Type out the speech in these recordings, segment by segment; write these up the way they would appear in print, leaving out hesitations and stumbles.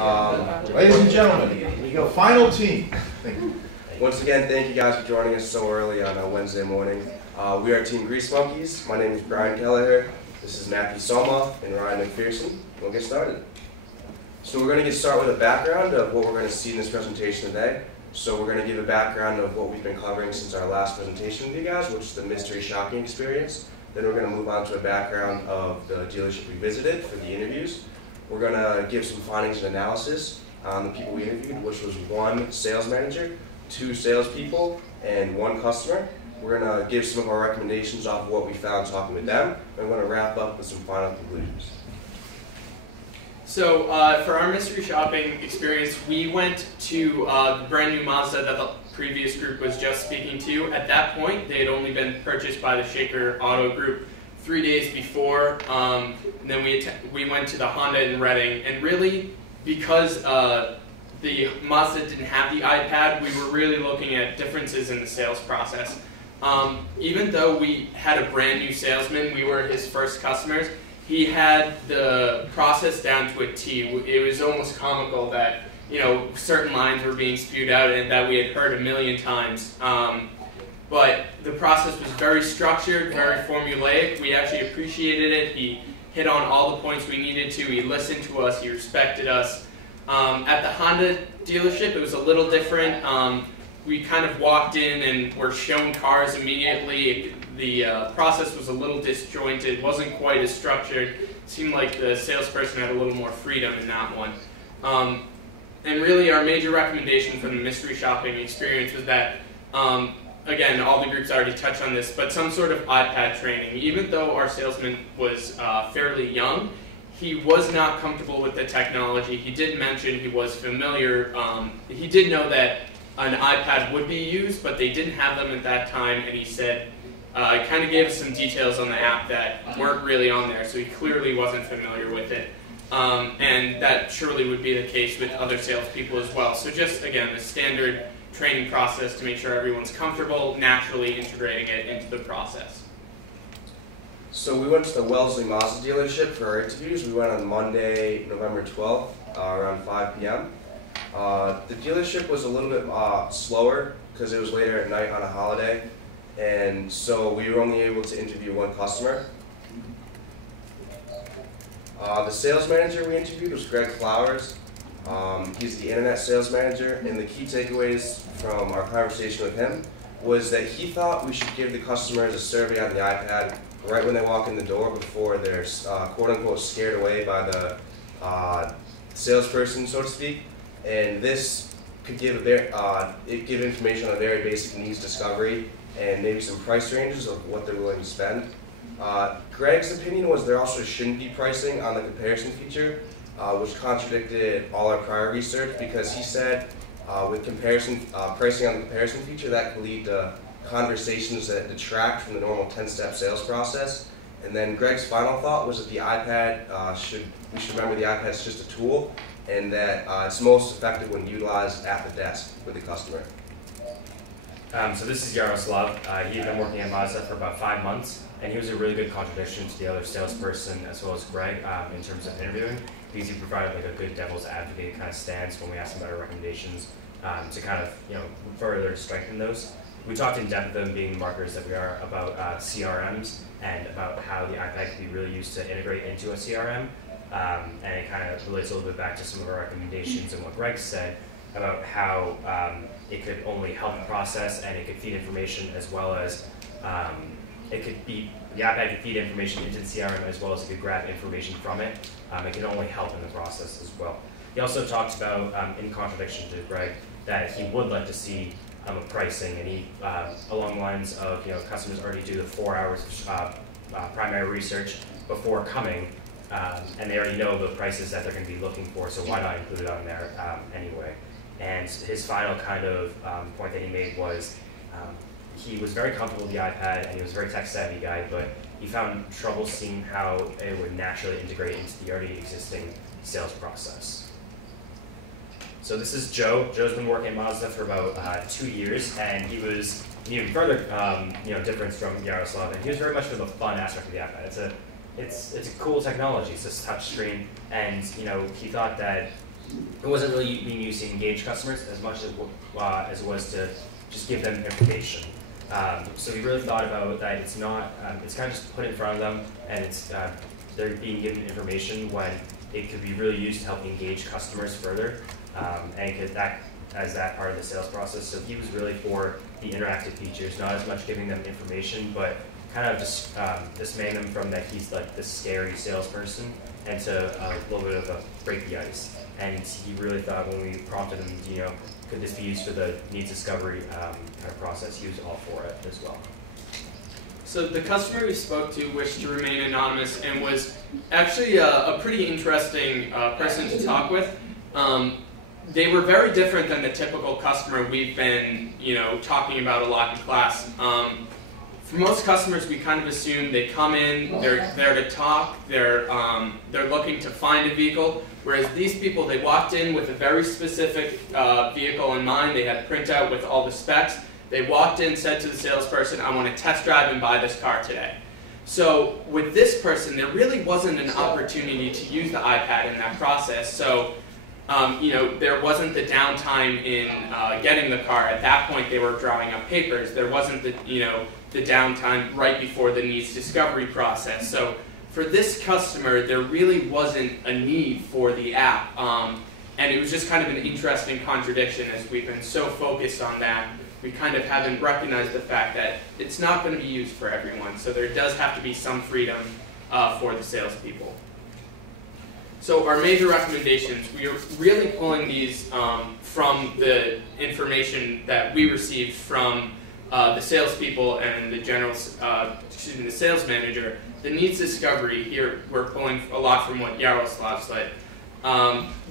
Ladies and gentlemen, we go final team. Thank you. Once again, thank you guys for joining us so early on a Wednesday morning. We are Team Grease Monkeys. My name is Brian Kelleher. This is Matthew Soma and Ryan McPherson. We'll get started. So we're going to start with a background of what we're going to see in this presentation today. So we're going to give a background of what we've been covering since our last presentation with you guys, which is the mystery shopping experience. Then we're going to move on to a background of the dealership we visited for the interviews. We're going to give some findings and analysis on the people we interviewed, which was 1 sales manager, 2 salespeople, and 1 customer. We're going to give some of our recommendations off of what we found talking with them, and we're going to wrap up with some final conclusions. So for our mystery shopping experience, we went to the brand new Mazda that the previous group was just speaking to. At that point, they had only been purchased by the Shaker Auto Group 3 days before. And then we went to the Honda in Reading, and really because the Mazda didn't have the iPad, we were really looking at differences in the sales process. Even though we had a brand new salesman, we were his first customers, he had the process down to a T. It was almost comical that, you know, certain lines were being spewed out and that we had heard a million times. But the process was very structured, very formulaic. We actually appreciated it. He hit on all the points we needed to. He listened to us. He respected us. At the Honda dealership, it was a little different. We kind of walked in and were shown cars immediately. The process was a little disjointed, wasn't quite as structured. It seemed like the salesperson had a little more freedom in that one. And really our major recommendation for the mystery shopping experience was that, again, all the groups already touched on this, but some sort of iPad training. Even though our salesman was fairly young, he was not comfortable with the technology. He did mention he was familiar. He did know that an iPad would be used, but they didn't have them at that time, and he said, kind of gave us some details on the app that weren't really on there, so he clearly wasn't familiar with it. And that surely would be the case with other salespeople as well. So just, again, the standard training process to make sure everyone's comfortable, naturally integrating it into the process. So we went to the Wellesley Mazda dealership for our interviews. We went on Monday, November 12th, around 5 p.m. The dealership was a little bit slower because it was later at night on a holiday, and so we were only able to interview 1 customer. The sales manager we interviewed was Greg Flowers. He's the internet sales manager, and the key takeaways from our conversation with him was that he thought we should give the customers a survey on the iPad right when they walk in the door before they're quote-unquote scared away by the salesperson, so to speak. And this could give give information on a very basic needs discovery and maybe some price ranges of what they're willing to spend. Greg's opinion was there also shouldn't be pricing on the comparison feature, which contradicted all our prior research, because he said with pricing on the comparison feature, that could lead to conversations that detract from the normal 10-step sales process. And then Greg's final thought was that the iPad we should remember the iPad's just a tool, and that it's most effective when utilized at the desk with the customer. So this is Yaroslav. He had been working at Mazda for about 5 months, and he was a really good contradiction to the other salesperson as well as Greg in terms of interviewing, because he provided like a good devil's advocate kind of stance when we asked him about our recommendations to kind of further strengthen those. We talked in depth of them being markers that we are about CRMs and about how the iPad can be really used to integrate into a CRM. And it kind of relates a little bit back to some of our recommendations and what Greg said about how it could only help the process, and it could feed information as well as the iPad could feed information into the CRM as well as it could grab information from it. It can only help in the process as well. He also talked about, in contradiction to Greg, that he would like to see a pricing, and he, along the lines of, customers already do the 4 hours of primary research before coming, and they already know the prices that they're going to be looking for, so why not include it on there anyway? And his final kind of point that he made was he was very comfortable with the iPad, and he was a very tech-savvy guy, but he found trouble seeing how it would naturally integrate into the already existing sales process. So this is Joe. Joe's been working at Mazda for about 2 years, and he was even further difference from Yaroslav, and he was very much for the fun aspect of the iPad. It's a cool technology. It's this touch screen, and he thought that it wasn't really being used to engage customers as much as it was to just give them information. So we really thought about that. It's not. It's kind of just put in front of them, and it's they're being given information when it could be really used to help engage customers further, and could that as that part of the sales process. So he was really for the interactive features, not as much giving them information, but kind of just dismaying them from that he's like this scary salesperson, and to a little bit of a break the ice. And he really thought when we prompted him, could this be used for the needs discovery kind of process, he was all for it as well. So the customer we spoke to wished to remain anonymous and was actually a pretty interesting person to talk with. They were very different than the typical customer we've been, talking about a lot in class. For most customers, we kind of assume they come in, they're there to talk, they're looking to find a vehicle. Whereas these people, they walked in with a very specific vehicle in mind. They had a printout with all the specs. They walked in, said to the salesperson, "I want to test drive and buy this car today." So with this person, there really wasn't an opportunity to use the iPad in that process. So there wasn't the downtime in getting the car. At that point, they were drawing up papers. There wasn't the downtime right before the needs discovery process. So for this customer, there really wasn't a need for the app. And it was just kind of an interesting contradiction, as we've been so focused on that. We kind of haven't recognized the fact that it's not going to be used for everyone. So there does have to be some freedom for the salespeople. So our major recommendations, we are really pulling these from the information that we received from the salespeople and the sales manager. The needs discovery here, we're pulling a lot from what Yaroslav said.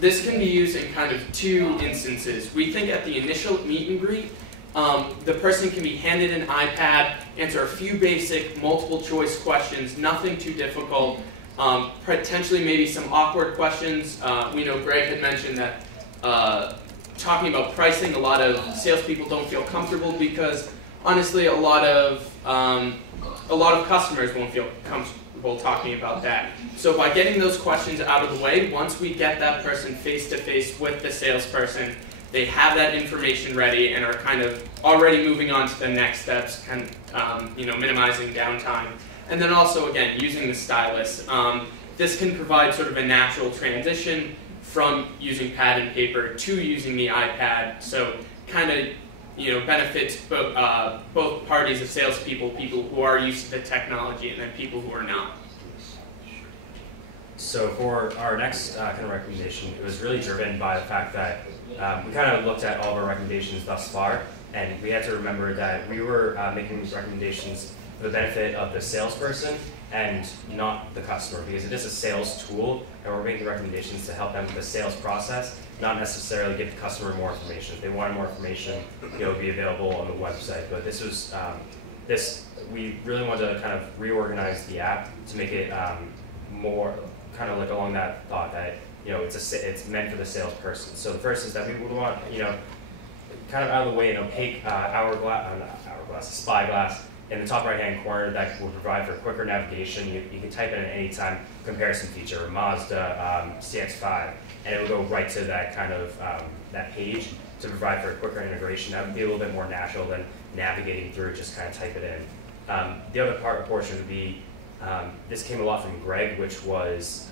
This can be used in kind of two instances. We think at the initial meet and greet, the person can be handed an iPad, answer a few basic multiple choice questions, nothing too difficult. Potentially maybe some awkward questions. We know Greg had mentioned that talking about pricing, a lot of salespeople don't feel comfortable because honestly a lot of customers won't feel comfortable talking about that. So by getting those questions out of the way, once we get that person face to face with the salesperson, they have that information ready and are kind of already moving on to the next steps, minimizing downtime. And then also, again, using the stylus. This can provide sort of a natural transition from using pad and paper to using the iPad. So kind of, benefits both parties of salespeople, people who are used to the technology, and then people who are not. So for our next kind of recommendation, it was really driven by the fact that we kind of looked at all of our recommendations thus far, and we had to remember that we were making these recommendations for the benefit of the salesperson and not the customer, because it is a sales tool, and we're making recommendations to help them with the sales process, not necessarily give the customer more information. If they wanted more information, it would be available on the website. But this was we really wanted to kind of reorganize the app to make it more kind of like along that thought that it's meant for the salesperson. So the first is that we would want kind of out of the way an opaque spyglass in the top right-hand corner that will provide for quicker navigation. You can type in at any time comparison feature, Mazda CX-5, and it will go right to that kind of that page to provide for a quicker integration. That would be a little bit more natural than navigating through, just kind of type it in. The other portion would be, this came a lot from Greg, which was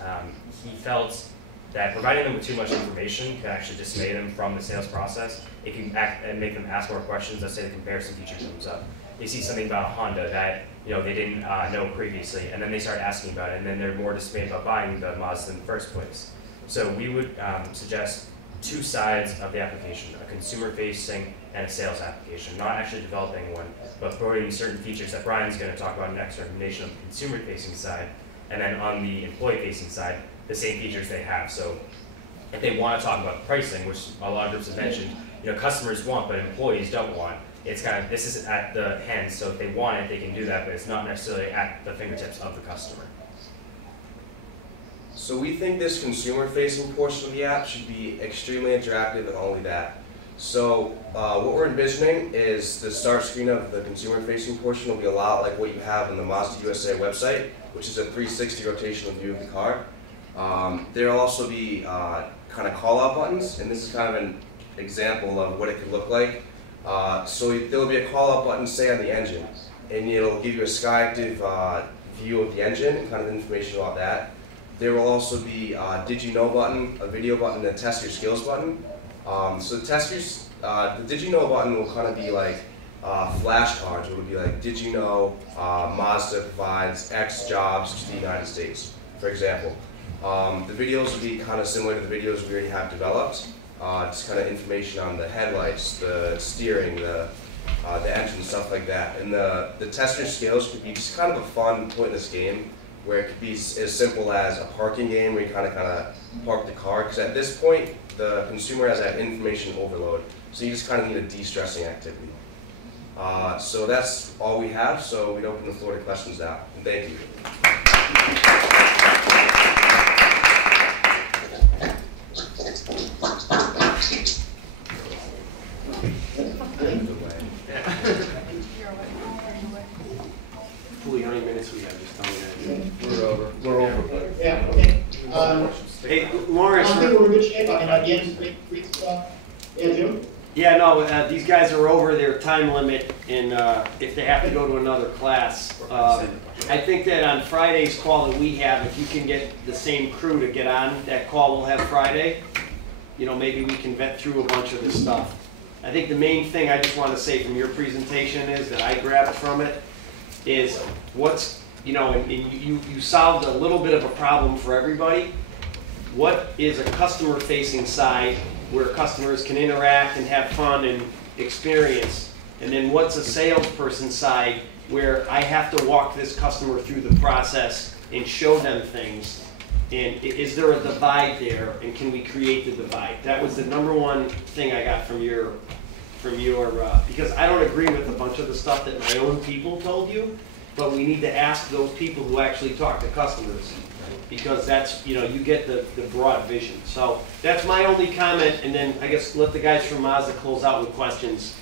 he felt that providing them with too much information could actually dismay them from the sales process. It can make them ask more questions. Let's say the comparison feature comes up. They see something about a Honda that they didn't know previously, and then they start asking about it, and then they're more dismayed about buying the Mazda in the first place. So we would suggest two sides of the application, a consumer-facing and a sales application, not actually developing one, but providing certain features that Brian's going to talk about next, recommendation on the consumer-facing side, and then on the employee-facing side, the same features they have. So if they want to talk about pricing, which a lot of groups have mentioned, customers want, but employees don't want. It's kind of, this is at the hands, so if they want it, they can do that, but it's not necessarily at the fingertips of the customer. So we think this consumer-facing portion of the app should be extremely interactive, and only that. So what we're envisioning is the start screen of the consumer-facing portion will be a lot like what you have on the Mazda USA website, which is a 360 rotational view of the car. There will also be kind of call-out buttons, and this is kind of an example of what it could look like. So there'll be a call-out button, say on the engine, and it'll give you a Skyactiv view of the engine and kind of information about that. There will also be a Did You Know button, a video button, and a Test Your Skills button. So the Did You Know button will kind of be like flashcards. It would be like, did you know Mazda provides X jobs to the United States, for example. The videos will be kind of similar to the videos we already have developed. Just kind of information on the headlights, the steering, the engine, stuff like that. And the Test Your Skills could be just kind of a fun pointless game where it could be as simple as a parking game where you kind of park the car. Because at this point, the consumer has that information overload. So you just kind of need a de-stressing activity. So that's all we have. So we'd open the floor to questions now. And thank you. Julie, how many minutes we have? Just tell me that. We're over. Yeah, okay. Hey, I Lawrence. think we're in good shape. I mean, again, great stuff. Yeah, Jim? Yeah, no, these guys are over their time limit, and if they have to go to another class, I think that on Friday's call that we have, if you can get the same crew to get on that call we'll have Friday, you know, maybe we can vet through a bunch of this stuff. I think the main thing I just want to say from your presentation is that I grabbed from it is what's, you know, and you solved a little bit of a problem for everybody. What is a customer-facing side where customers can interact and have fun and experience? And then what's a salesperson side where I have to walk this customer through the process and show them things? And is there a divide there, and can we create the divide? That was the number one thing I got from your because I don't agree with a bunch of the stuff that my own people told you, but we need to ask those people who actually talk to customers, because that's, you know, you get the broad vision. So that's my only comment, and then I guess let the guys from Mazda close out with questions.